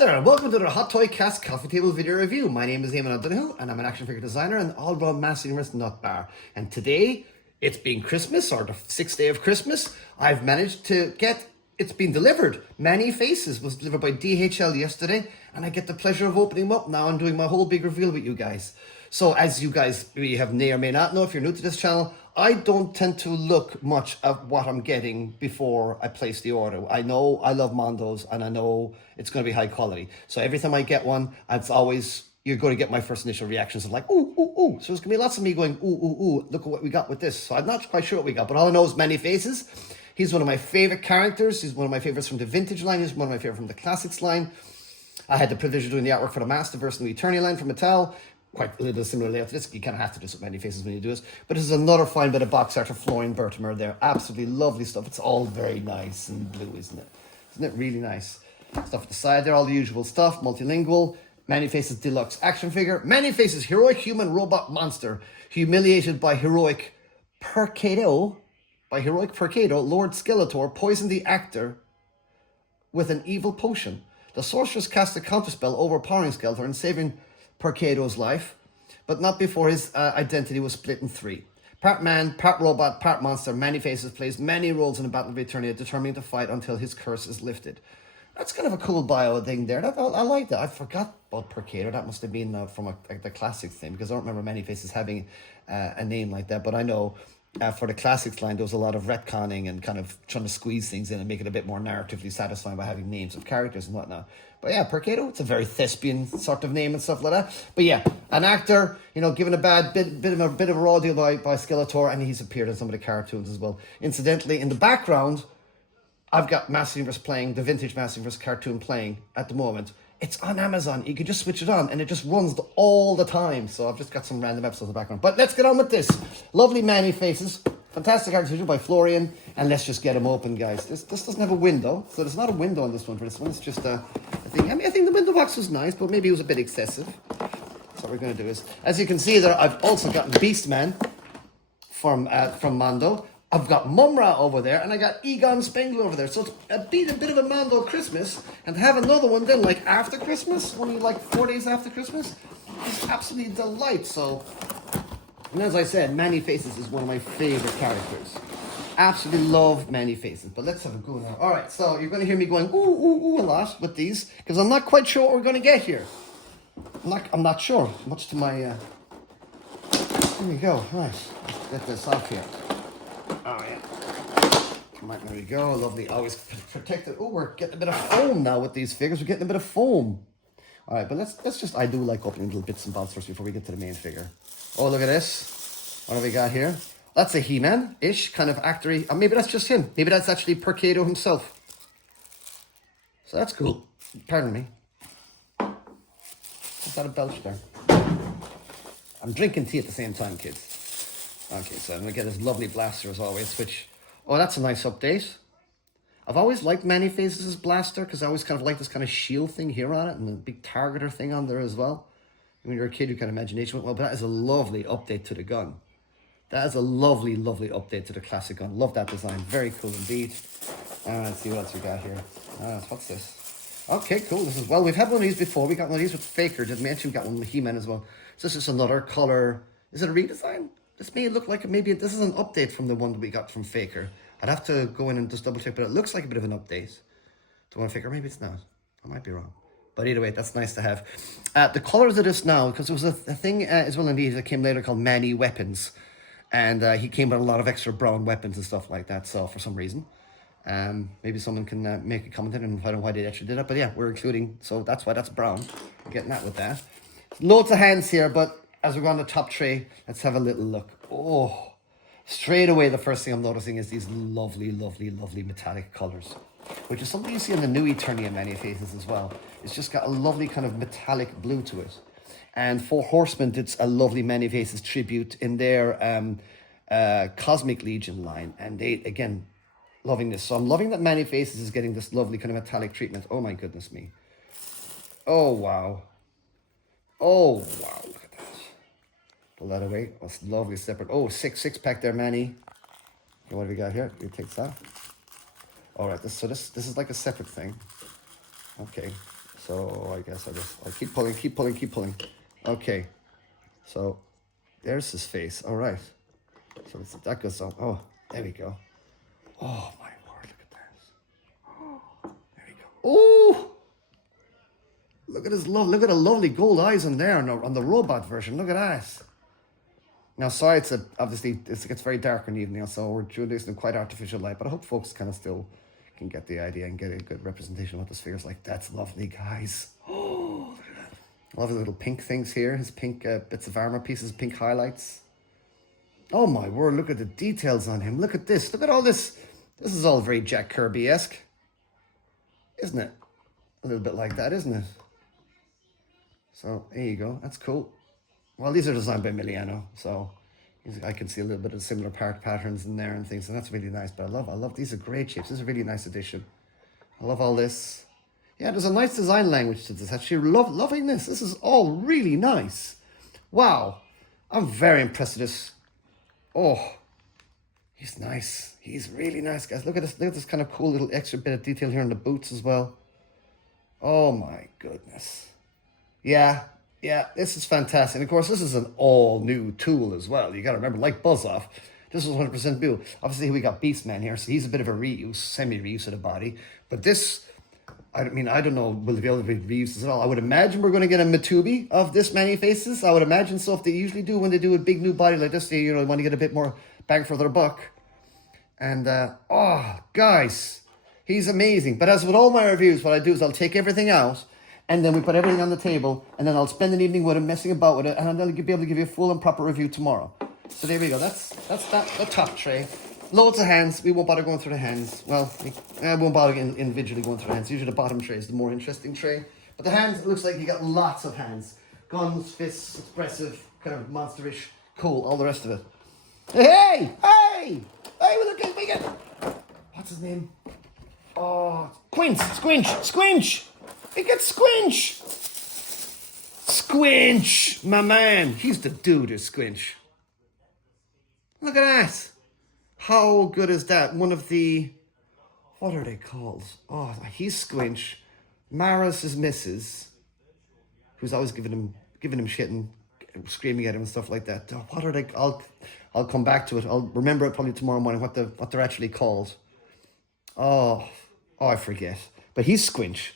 there, and welcome to the Hot Toy Cast Coffee Table video review. My name is Eamon O'Donoghue, and I'm an action figure designer and all-round master universe nut bar. And today, it's being Christmas, or the 6th day of Christmas, I've managed to get, it's been delivered. Many Faces was delivered by DHL yesterday, and I get the pleasure of opening them up now and doing my whole big reveal with you guys. So as you guys may or may not know, if you're new to this channel, I don't tend to look much at what I'm getting before I place the order. I know I love Mondos, and I know it's going to be high quality. So every time I get one, it's always, you're going to get my first initial reactions of like, ooh, ooh, ooh. So there's going to be lots of me going, ooh, ooh, ooh, look at what we got with this. So I'm not quite sure what we got, but all I know is Many Faces. He's one of my favorite characters. He's one of my favorites from the vintage line. He's one of my favorite from the classics line. I had the privilege of doing the artwork for the Masterverse and the Eternity line from Mattel. Quite a little similar layout to this. You kind of have to do some Many Faces when you do this. But this is another fine bit of box art of Florian Bertimer there. Absolutely lovely stuff. It's all very nice and blue, isn't it? Isn't it really nice? Stuff at the side there, all the usual stuff. Multilingual. Many Faces Deluxe action figure. Many Faces Heroic Human Robot Monster. Humiliated by heroic Percado. Lord Skeletor poisoned the actor with an evil potion. The sorceress cast a counterspell overpowering Skeletor and saving Percado's life, but not before his identity was split in three. Part man, part robot, part monster, Many Faces plays many roles in the Battle of Eternia, determined to fight until his curse is lifted. That's kind of a cool bio thing there. I like that. I forgot about Percado. That must have been from the classics thing, because I don't remember Many Faces having a name like that, but I know for the classics line, there was a lot of retconning and kind of trying to squeeze things in and make it a bit more narratively satisfying by having names of characters and whatnot. But yeah, Percado, it's a very thespian sort of name and stuff like that. But yeah, an actor, you know, given a bit of a raw deal by Skeletor, and he's appeared in some of the cartoons as well. Incidentally, in the background, I've got Master Universe playing, the vintage Master Universe cartoon playing at the moment. It's on Amazon. You can just switch it on, and it just runs all the time. So I've just got some random episodes in the background. But let's get on with this. Lovely Many Faces. Fantastic artwork by Florian. And let's just get them open, guys. This doesn't have a window. So there's not a window on this one. For this one, it's just a thing. I mean, I think the window box was nice, but maybe it was a bit excessive. So what we're going to do is, as you can see there, I've also gotten Beastman from Mondo. I've got Mumra over there, and I got Egon Spengler over there. So it's a bit of a Mondo Christmas, and to have another one then, like after Christmas, only like 4 days after Christmas, is absolutely a delight. So, and as I said, Many Faces is one of my favorite characters. Absolutely love Many Faces. But let's have a go now. All right, so you're going to hear me going ooh, ooh, ooh a lot with these, because I'm not quite sure what we're going to get here. I'm not sure, much to my, there we go. Right, let's get this off here. Oh yeah. Right, there we go. Lovely. Always protected. Oh, we're getting a bit of foam now with these figures. We're getting a bit of foam. All right, but let's just, I do like opening little bits and bobs first before we get to the main figure. Oh, look at this. What have we got here? That's a He-Man-ish kind of actory. Maybe that's just him. Maybe that's actually Percado himself. So that's cool. Pardon me. What's that a belch there? I'm drinking tea at the same time, kids. Okay, so I'm going to get this lovely blaster as always, which, oh, that's a nice update. I've always liked Many Faces' blaster, because I always kind of like this kind of shield thing here on it, and the big targeter thing on there as well. When you're a kid, your kind of imagination went well, but that is a lovely update to the gun. That is a lovely, lovely update to the classic gun. Love that design. Very cool indeed. Let's see what else we got here. What's this? Okay, cool. This is, well, we've had one of these before. We got one of these with Faker. Didn't mention we got one with He-Man as well. So this is another color. Is it a redesign? This may look like maybe this is an update from the one that we got from Faker. I'd have to go in and just double check, but it looks like a bit of an update to one Faker. Maybe it's not. I might be wrong. But either way, that's nice to have. The colors of this now, because there was a thing as well indeed that came later called Many Weapons. And he came with a lot of extra brown weapons and stuff like that. So for some reason, maybe someone can make a comment and find out why they actually did that. But yeah, we're including, so that's why that's brown. We're getting that with that. Loads of hands here, but as we go on the top tray, let's have a little look. Oh, straight away, the first thing I'm noticing is these lovely, lovely, lovely metallic colors, which is something you see in the new Eternia Many Faces as well. It's just got a lovely kind of metallic blue to it. And Four Horsemen did a lovely Many Faces tribute in their Cosmic Legion line. And they, again, loving this. So I'm loving that Many Faces is getting this lovely kind of metallic treatment. Oh my goodness me. Oh, wow. Oh, wow. Look at that. Pull that away. That's lovely separate. Oh, six pack there, Manny. Okay, what do we got here? We take that. All right. This is like a separate thing. Okay. So I guess I'll keep pulling, keep pulling, keep pulling. Okay. So there's his face. All right. So that goes on. Oh, there we go. Oh my word, look at this. There we go. Oh, look at his look at the lovely gold eyes on there on the robot version. Look at that. Now, sorry, obviously it gets very dark in the evening, so we're doing this in quite artificial light, but I hope folks kind of still can get the idea and get a good representation of what this figure's like. That's lovely, guys. Oh, look at that. I love his little pink things here, his pink bits of armor pieces, pink highlights. Oh my word, look at the details on him. Look at this. Look at all this. This is all very Jack Kirby-esque, isn't it? A little bit like that, isn't it? So there you go. That's cool. Well, these are designed by Emiliano, so I can see a little bit of similar patterns in there and things, and that's really nice. But I love these are great shapes. This is a really nice addition. I love all this. Yeah, there's a nice design language to this. Actually, loving this. This is all really nice. Wow, I'm very impressed with this. Oh, he's nice. He's really nice, guys. Look at this. Look at this kind of cool little extra bit of detail here in the boots as well. Oh my goodness. Yeah, this is fantastic. And of course, this is an all-new tool as well. You got to remember, like Buzz-Off, this was 100% new. Obviously, we got Beastman here, so he's a bit of a reuse, semi-reuse of the body. But this, I mean, I don't know, will they be able to be reused at all? I would imagine we're going to get a Matubi of this many faces. I would imagine so. If they usually do when they do a big new body like this, they want to get a bit more bang for their buck. And, oh, guys, he's amazing. But as with all my reviews, what I do is I'll take everything out, and then we put everything on the table, and then I'll spend an evening with it, messing about with it, and I'll be able to give you a full and proper review tomorrow. So there we go. That's the top tray. Loads of hands. We won't bother going through the hands. Well, we won't bother individually going through the hands. Usually the bottom tray is the more interesting tray. But the hands, it looks like you got lots of hands. Guns, fists, expressive, kind of monsterish, cool, all the rest of it. Hey! Look at me. What's his name? Oh, Squinch! We get Squinch! Squinch, my man. He's the dude, is Squinch. Look at that. How good is that? One of the, what are they called? Oh, he's Squinch. Mara's his missus, who's always giving him shit and screaming at him and stuff like that. Oh, what are they? I'll come back to it. I'll remember it probably tomorrow morning what they're actually called. Oh, I forget. But he's Squinch.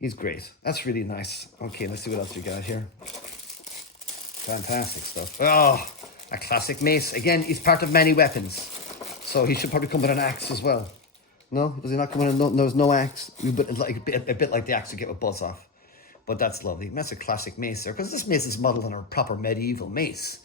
He's great. That's really nice. Okay, let's see what else we got here. Fantastic stuff. Oh, a classic mace. Again, he's part of many weapons. So he should probably come with an axe as well. No? Does he not come with there's no axe? A bit like the axe you get with Buzz-Off. But that's lovely. That's a classic mace there. Because this mace is modeled on a proper medieval mace.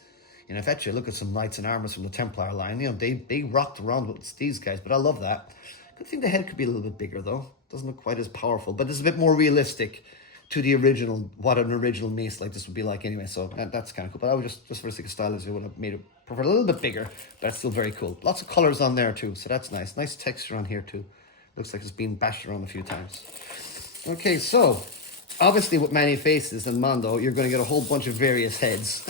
If you actually look at some knights and armors from the Templar line, they rocked around with these guys. But I love that. Good thing the head could be a little bit bigger, though. Doesn't look quite as powerful, but it's a bit more realistic to the original, what an original mace like this would be like anyway. So that's kind of cool. But I would just for the sake of stylism, I would have made it prefer a little bit bigger, but it's still very cool. Lots of colors on there too, so that's nice. Nice texture on here too. Looks like it's been bashed around a few times. Okay, so obviously with many faces in Mondo, you're going to get a whole bunch of various heads.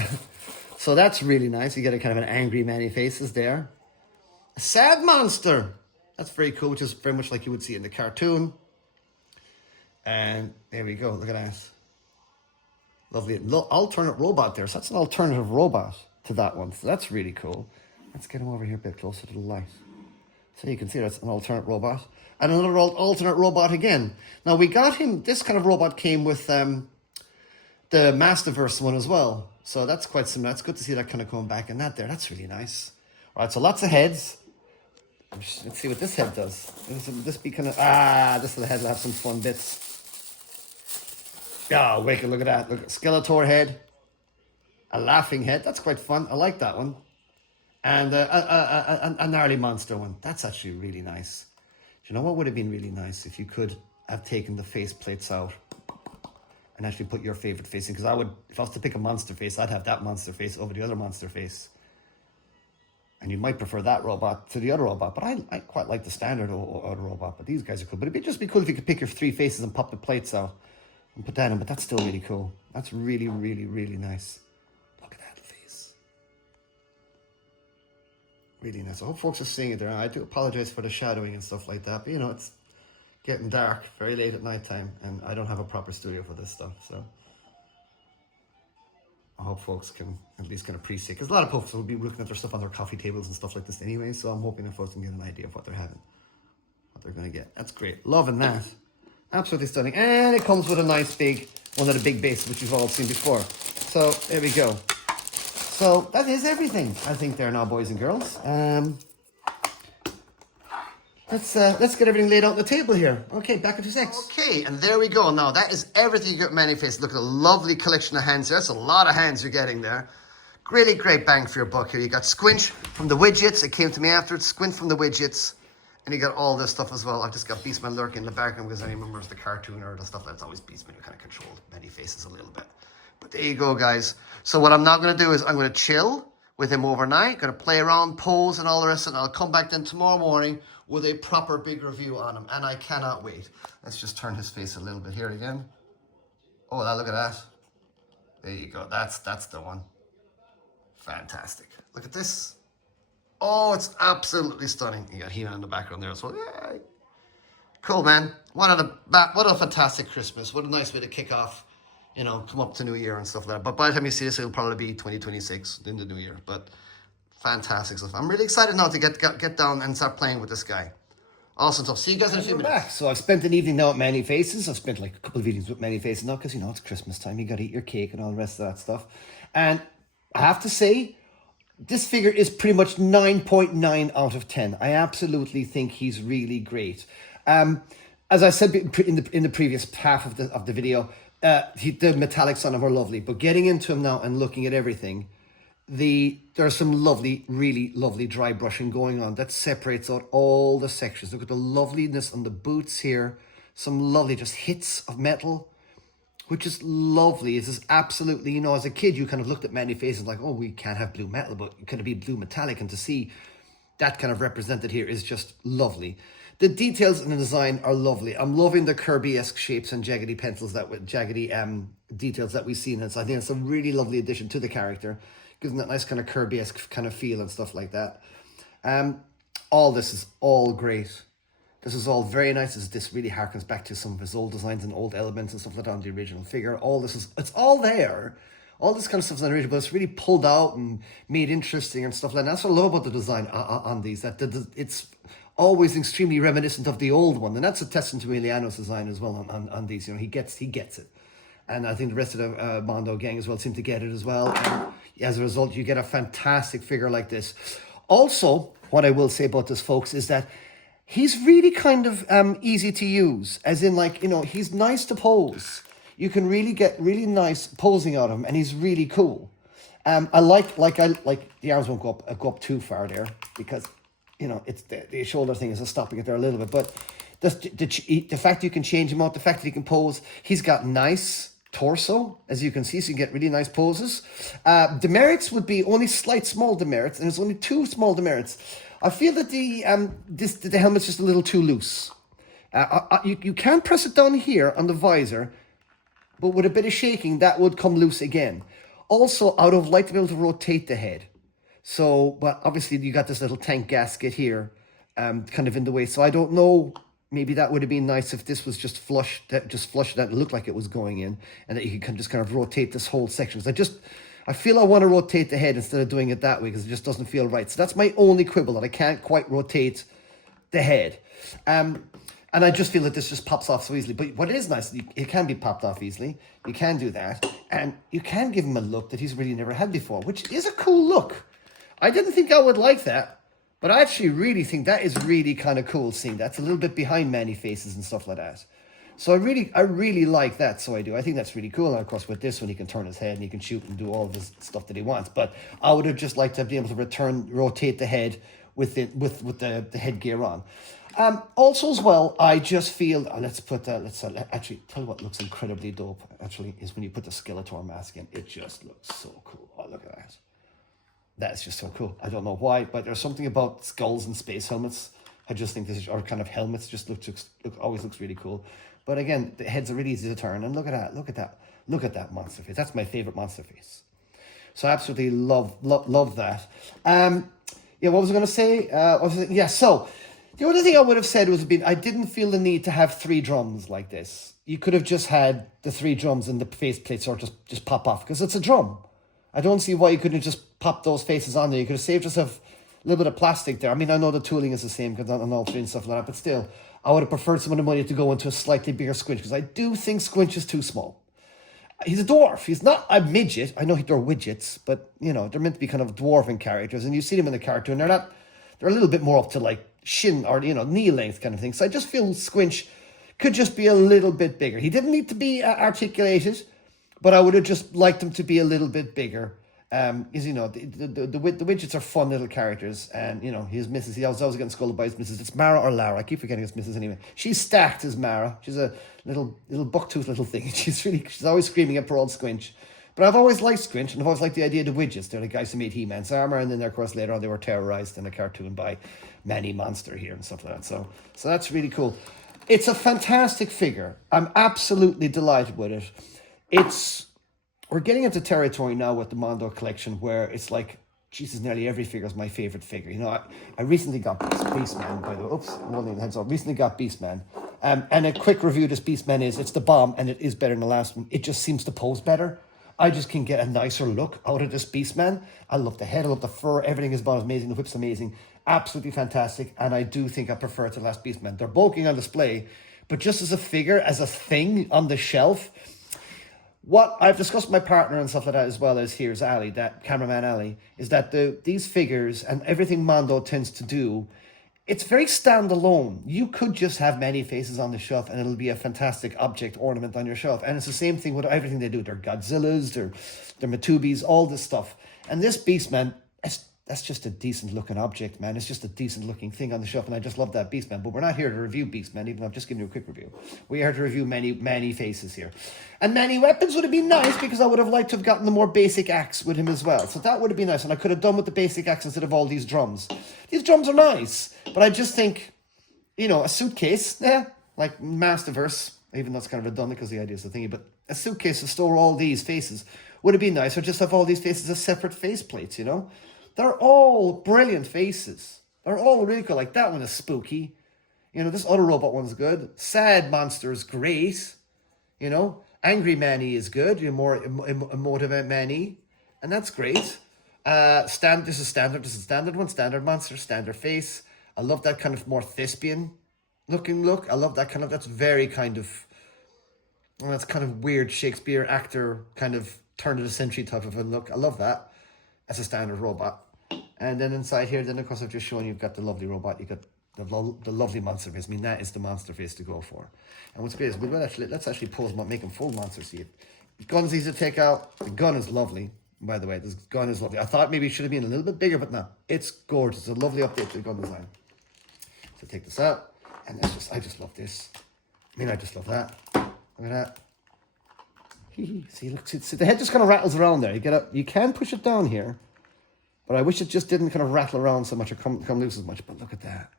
So that's really nice. You get a kind of an angry many faces there. A sad monster. That's very cool, which is very much like you would see in the cartoon. And there we go. Look at that. Lovely alternate robot there. So that's an alternative robot to that one. So that's really cool. Let's get him over here a bit closer to the light. So you can see that's an alternate robot. And another alternate robot again. Now we got him, this kind of robot came with the Masterverse one as well. So that's quite similar. It's good to see that kind of coming back in that there. That's really nice. All right, so lots of heads. Let's see what this head does. This be kind of, this little head will have some fun bits. Yeah, wicked, look at that. Look, Skeletor head. A laughing head. That's quite fun. I like that one. And a gnarly monster one. That's actually really nice. Do you know what would have been really nice if you could have taken the face plates out and actually put your favorite face in? Because if I was to pick a monster face, I'd have that monster face over the other monster face. And you might prefer that robot to the other robot, but I quite like the standard other robot, but these guys are cool. But it'd just be cool if you could pick your three faces and pop the plates out and put that in, but that's still really cool. That's really, really, really nice. Look at that face. Really nice. I hope folks are seeing it there. I do apologize for the shadowing and stuff like that, but getting dark, very late at night time, and I don't have a proper studio for this stuff, so I hope folks can at least kind of pre-see, because a lot of folks will be looking at their stuff on their coffee tables and stuff like this anyway, so I'm hoping that folks can get an idea of what they're having, what they're going to get. That's great. Loving that. Absolutely stunning. And it comes with a nice big, one of the big bases, which you've all seen before. So there we go. So that is everything, I think, there now, boys and girls. Let's get everything laid out on the table here. Okay, back at 2-6. Okay, and there we go. Now, that is everything you get Manyface. Look at a lovely collection of hands there. That's a lot of hands you're getting there. Really great bang for your buck here. You got Squinch from the widgets. It came to me afterwards. Squint from the widgets. And you got all this stuff as well. I've just got Beastman lurking in the background because I remember the cartoon or the stuff that's always Beastman who kind of controlled Manyfaces a little bit. But there you go, guys. So what I'm not going to do is I'm going to chill with him overnight. Going to play around, pose, and all the rest. And I'll come back then tomorrow morning with a proper big review on him. And I cannot wait. Let's just turn his face a little bit here again. Oh, look at that. There you go. That's the one. Fantastic. Look at this. Oh, it's absolutely stunning. You got He-Man in the background there as well. Yay. Cool, man. What a fantastic Christmas. What a nice way to kick off, you know, come up to New Year and stuff like that. But by the time you see this, it'll probably be 2026 in the New Year. But fantastic stuff. I'm really excited now to get down and start playing with this guy. Awesome stuff. See you guys in a few minutes. Back. So I've spent an evening now at Manyfaces. I've spent like a couple of evenings with Manyfaces now because, you know, it's Christmas time. You got to eat your cake and all the rest of that stuff. And I have to say, this figure is pretty much 9.9 out of 10. I absolutely think he's really great. As I said in the previous half of the video, the metallics on him are lovely. But getting into him now and looking at everything, there's some lovely, really lovely dry brushing going on that separates out all the sections. Look at the loveliness on the boots here. Some lovely just hits of metal, which is lovely. It's just absolutely, you know, as a kid, you kind of looked at Manyfaces like, oh, we can't have blue metal, but it could be blue metallic. And to see that kind of represented here is just lovely. The details in the design are lovely. I'm loving the Kirby-esque shapes and jaggedy pencils details that we've seen. And so I think it's a really lovely addition to the character. Gives them that nice kind of Kirby-esque kind of feel and stuff like that. All this is all great. This is all very nice. This really harkens back to some of his old designs and old elements and stuff like that on the original figure. All this it's all there. All this kind of stuff's on the original, but it's really pulled out and made interesting and stuff like that. That's what I love about the design on these. It's always extremely reminiscent of the old one. And that's a testament to Emiliano's design as well on these. You know, he gets it. And I think the rest of the Mondo gang as well seem to get it as well. And as a result, you get a fantastic figure like this. Also, what I will say about this, folks, is that he's really kind of easy to use, as in, like, you know, he's nice to pose. You can really get really nice posing out of him, and he's really cool. I like the arms won't go up too far there because, you know, it's the shoulder thing is stopping it there a little bit. But the fact you can change him out, the fact that he can pose, he's got nice torso, as you can see, so you get really nice poses. Demerits would be only slight small demerits, and there's only 2 small demerits. I feel that the helmet's just a little too loose. You can press it down here on the visor, but with a bit of shaking, that would come loose again. Also, I would have liked to be able to rotate the head. So, but obviously you got this little tank gasket here, kind of in the way. So I don't know, maybe that would have been nice if this was just flush, that looked like it was going in, and that you can just kind of rotate this whole section. So I feel I want to rotate the head instead of doing it that way because it just doesn't feel right. So that's my only quibble, that I can't quite rotate the head. And I just feel that this just pops off so easily. But what is nice, it can be popped off easily. You can do that. And you can give him a look that he's really never had before, which is a cool look. I didn't think I would like that, but I actually really think that is really kind of cool seeing that's a little bit behind Manyfaces and stuff like that. So I really like that, so I do. I think that's really cool. And of course with this one, he can turn his head and he can shoot and do all of his stuff that he wants. But I would have just liked to be able to rotate the head with the headgear on. Also as well, I just feel, actually tell you what looks incredibly dope, actually, is when you put the Skeletor mask in. It just looks so cool. Oh, look at that. That's just so cool. I don't know why, but there's something about skulls and space helmets. I just think or kind of helmets just always looks really cool. But again, the heads are really easy to turn, and look at that monster face. That's my favorite monster face. So I absolutely love that. Yeah, what was I going to say? So The only thing I would have said was I didn't feel the need to have three drums like this. You could have just had the three drums and the faceplates or just pop off because it's a drum. I don't see why you couldn't just pop those faces on there. You could have saved yourself a little bit of plastic there. I mean, I know the tooling is the same because on all three and stuff like that, but still, I would have preferred some of the money to go into a slightly bigger Squinch because I do think Squinch is too small. He's a dwarf. He's not a midget. I know they're widgets, but you know they're meant to be kind of dwarven characters, and you see them in the cartoon. They're not. They're a little bit more up to like shin or knee length kind of thing. So I just feel Squinch could just be a little bit bigger. He didn't need to be articulated, but I would have just liked him to be a little bit bigger. Because the widgets are fun little characters, and his missus. He was always getting scolded by his missus. It's Mara or Lara. I keep forgetting his missus anyway. She's stacked as Mara. She's a little bucktooth little thing. She's always screaming at poor old Squinch. But I've always liked Squinch, and I've always liked the idea of the widgets. They're the guys who made He-Man's armor, and then of course later on they were terrorized in a cartoon by Manny Monster here and stuff like that. So that's really cool. It's a fantastic figure. I'm absolutely delighted with it. We're getting into territory now with the Mondo collection where it's like, Jesus, nearly every figure is my favorite figure. I recently got Beastman, by the way. Oops, rolling the heads up. Recently got Beastman. And a quick review of this Beastman it's the bomb, and it is better than the last one. It just seems to pose better. I just can get a nicer look out of this Beastman. I love the head, I love the fur, everything is about amazing, the whip's amazing. Absolutely fantastic, and I do think I prefer it to the last Beastman. They're bulking on display, but just as a figure, as a thing on the shelf, what I've discussed with my partner and stuff like that, as well as here's Ali, that cameraman Ali, is that these figures and everything Mondo tends to do, it's very standalone. You could just have many faces on the shelf and it'll be a fantastic object ornament on your shelf. And it's the same thing with everything they do. They're Godzillas, they're Matubis, all this stuff. And this Beastman, that's just a decent looking object, man. It's just a decent looking thing on the shelf, and I just love that Beastman. But we're not here to review Beastman, even though I've just given you a quick review. We are to review many faces here. And many weapons would have been nice, because I would have liked to have gotten the more basic axe with him as well. So that would have been nice, and I could have done with the basic axe instead of all these drums. These drums are nice, but I just think, a suitcase, like Masterverse, even though it's kind of redundant because the idea is the thingy, but a suitcase to store all these faces would have been nice, or just have all these faces as separate faceplates, They're all brilliant faces. They're all really cool. Like that one is spooky. This other robot one's good. Sad Monster is great. Angry Manny is good. More emotive Manny. And that's great. This is standard one. Standard Monster, standard face. I love that kind of more thespian looking look. I love that that's very that's kind of weird Shakespeare actor kind of turn of the century type of a look. I love that as a standard robot. And then inside here, of course, I've just shown you've got the lovely robot. You've got the lovely monster face. I mean, that is the monster face to go for. And what's great is let's actually pose, make him full monster. See it. The gun's easy to take out. The gun is lovely, by the way. This gun is lovely. I thought maybe it should have been a little bit bigger, but no, it's gorgeous. It's a lovely update to the gun design. So take this out, and I just love this. I just love that. Look at that. See, look, see, the head just kind of rattles around there. You can push it down here. But I wish it just didn't kind of rattle around so much or come loose as much. But look at that.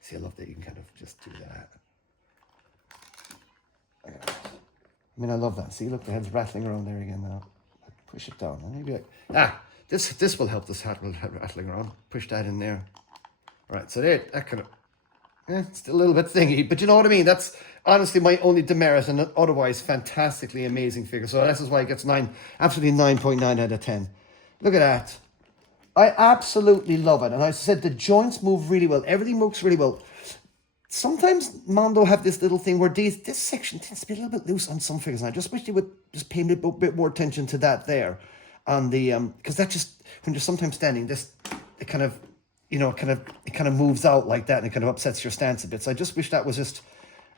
See, I love that you can kind of just do that. I love that. See, look, the head's rattling around there again now. Push it down. Maybe this will help this head rattling around. Push that in there. All right, so there, that kind of, it's still a little bit thingy. But you know what I mean? That's honestly my only demerit, and an otherwise fantastically amazing figure. So this is why it gets absolutely 9.9 out of 10. Look at that. I absolutely love it. And as I said, the joints move really well. Everything moves really well. Sometimes Mondo have this little thing where this section tends to be a little bit loose on some figures. And I just wish they would just pay a bit more attention to that there. On the because that just, when you're sometimes standing, it kind of moves out like that, and it kind of upsets your stance a bit. So I just wish that was just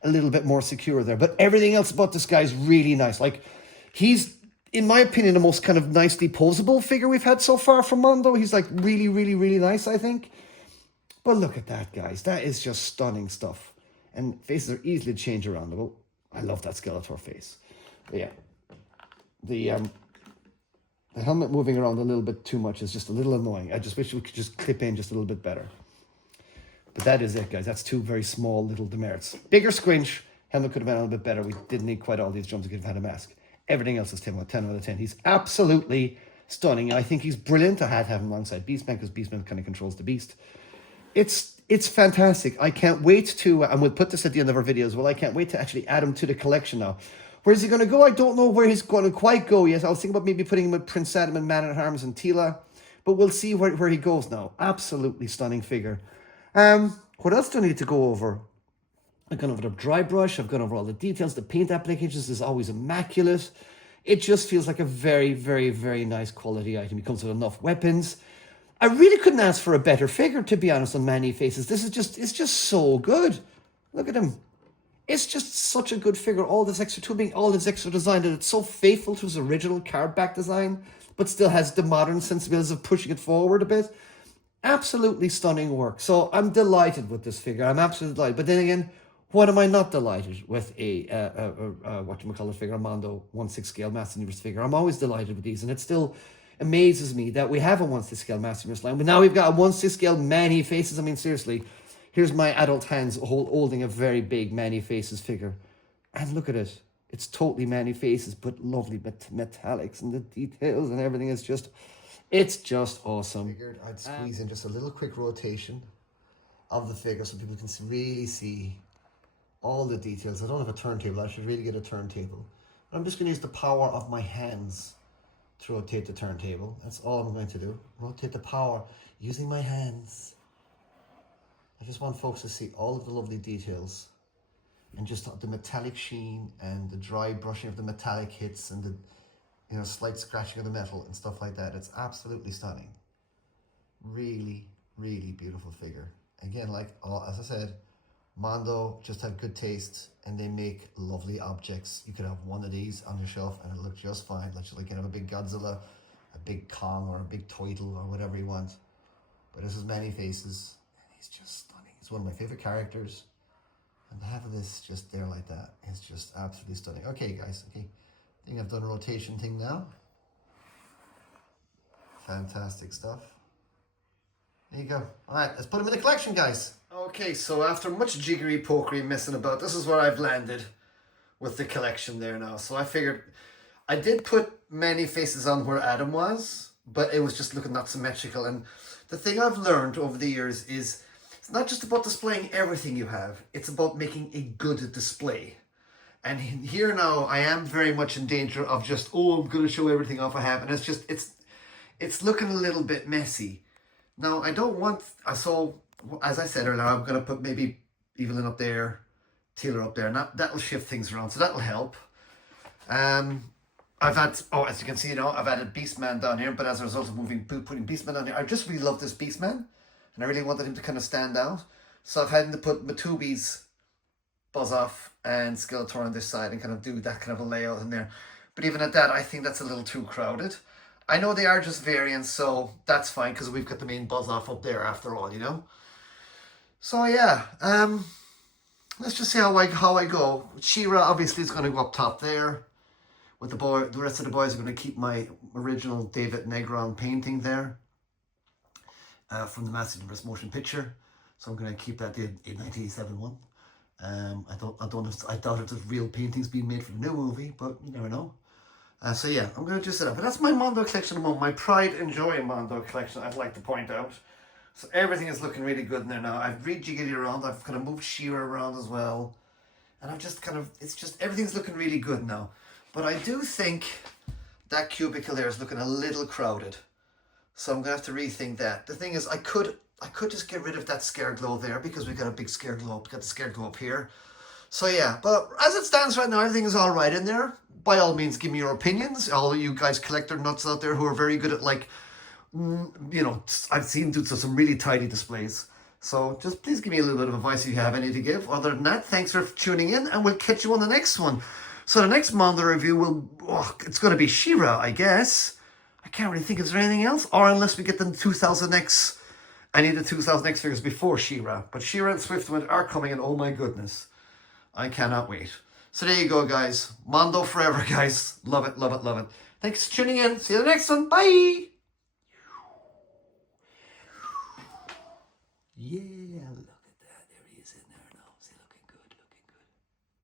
a little bit more secure there. But everything else about this guy is really nice. Like, he's, in my opinion, the most kind of nicely posable figure we've had so far from Mondo. He's like really, really, really nice, I think. But look at that, guys. That is just stunning stuff. And faces are easily to change around. Oh, I love that Skeletor face. But yeah. The helmet moving around a little bit too much is just a little annoying. I just wish we could just clip in just a little bit better. But that is it, guys. That's two very small little demerits. Bigger squinch. Helmet could have been a little bit better. We didn't need quite all these drums. We could have had a mask. Everything else is 10 out of 10. He's absolutely stunning. I think he's brilliant. I had to have him alongside Beastman, because Beastman kind of controls the beast. It's it's fantastic. I can't wait to, and we'll put this at the end of our video as well. I can't wait to actually add him to the collection now. Where's he going to go? I don't know where he's going to quite go yet. I was thinking about maybe putting him with Prince Adam and Man-at-Arms and Tila, but we'll see where he goes now. Absolutely stunning figure. What else do I need to go over? I've gone over the dry brush. I've gone over all the details. The paint applications is always immaculate. It just feels like a very, very, very nice quality item. It comes with enough weapons. I really couldn't ask for a better figure, to be honest, on Many Faces. This is just, it's just so good. Look at him. It's just such a good figure. All this extra tubing, all this extra design, that it's so faithful to his original card back design, but still has the modern sensibilities of pushing it forward a bit. Absolutely stunning work. So I'm delighted with this figure. I'm absolutely delighted. But then again, what am I not delighted with a whatchamacallit figure, a Mondo 1/6 scale Master Universe figure? I'm always delighted with these, and it still amazes me that we have a 1/6 scale Master Universe line, but now we've got a 1/6 scale Many Faces. I mean, seriously, here's my adult hands holding a very big Many Faces figure, and look at it. It's totally Many Faces, but lovely metallics, and the details and everything is just, it's just awesome. Figured I'd squeeze in just a little quick rotation of the figure so people can really see all the details. I don't have a turntable. I should really get a turntable. I'm just going to use the power of my hands to rotate the turntable. That's all I'm going to do. Rotate the power using my hands. I just want folks to see all of the lovely details and just the metallic sheen and the dry brushing of the metallic hits and the, you know, slight scratching of the metal and stuff like that. It's absolutely stunning. Really, really beautiful figure. Again, like, as I said, Mondo just have good taste and they make lovely objects. You could have one of these on your shelf and it'll look just fine. Like you can have a big Godzilla, a big Kong, or a big Turtle, or whatever you want. But this is Many Faces and he's just stunning. He's one of my favorite characters. And to have this just there like that is just absolutely stunning. Okay, guys, okay. I think I've done a rotation thing now. Fantastic stuff. There you go. All right, let's put them in the collection, guys. Okay, so after much jiggery pokery messing about, this is where I've landed with the collection there now. So I figured I did put Many Faces on where Adam was, but it was just looking not symmetrical. And the thing I've learned over the years is it's not just about displaying everything you have, it's about making a good display. And here now I am very much in danger of just, oh, I'm going to show everything off I have, and it's just, it's looking a little bit messy. Now I don't want, so as I said earlier, I'm going to put maybe Evelyn up there, Taylor up there, and that'll shift things around, so that'll help. I've had, as you can see, I've added Beastman down here, but as a result of putting Beastman down here, I just really love this Beastman, and I really wanted him to kind of stand out. So I've had to put Matubi's Buzz Off and Skeletor on this side and kind of do that kind of a layout in there. But even at that, I think that's a little too crowded. I know they are just variants, so that's fine because we've got the main Buzz Off up there after all, So yeah, let's just see how I go. She-Ra obviously is going to go up top there. With the rest of the boys are going to keep my original David Negron painting there from the Master Universe motion picture. So I'm going to keep that the 1987 one. I doubt if there's real paintings being made for the new movie, but you never know. So yeah, I'm going to just set up. But that's my Mondo collection at the moment. My Pride and Joy Mondo collection, I'd like to point out. So everything is looking really good in there now. I've rejiggered it around. I've kind of moved She-Ra around as well. And I've just everything's looking really good now. But I do think that cubicle there is looking a little crowded. So I'm going to have to rethink that. The thing is, I could just get rid of that scare glow there because we've got a big scare glow up. We've got the scare glow up here. So yeah, but as it stands right now, everything is all right in there. By all means, give me your opinions. All of you guys collector nuts out there who are very good at, like, I've seen do some really tidy displays. So just please give me a little bit of advice if you have any to give. Other than that, thanks for tuning in, and we'll catch you on the next one. So the next Mondo review it's going to be She-Ra, I guess. I can't really think, is there anything else? Or unless we get the 2000X, I need the 2000X figures before She-Ra. But She-Ra and Swiftwind are coming, and oh my goodness, I cannot wait. So there you go, guys. Mondo forever, guys. Love it, love it, love it. Thanks for tuning in. See you in the next one. Bye. Yeah.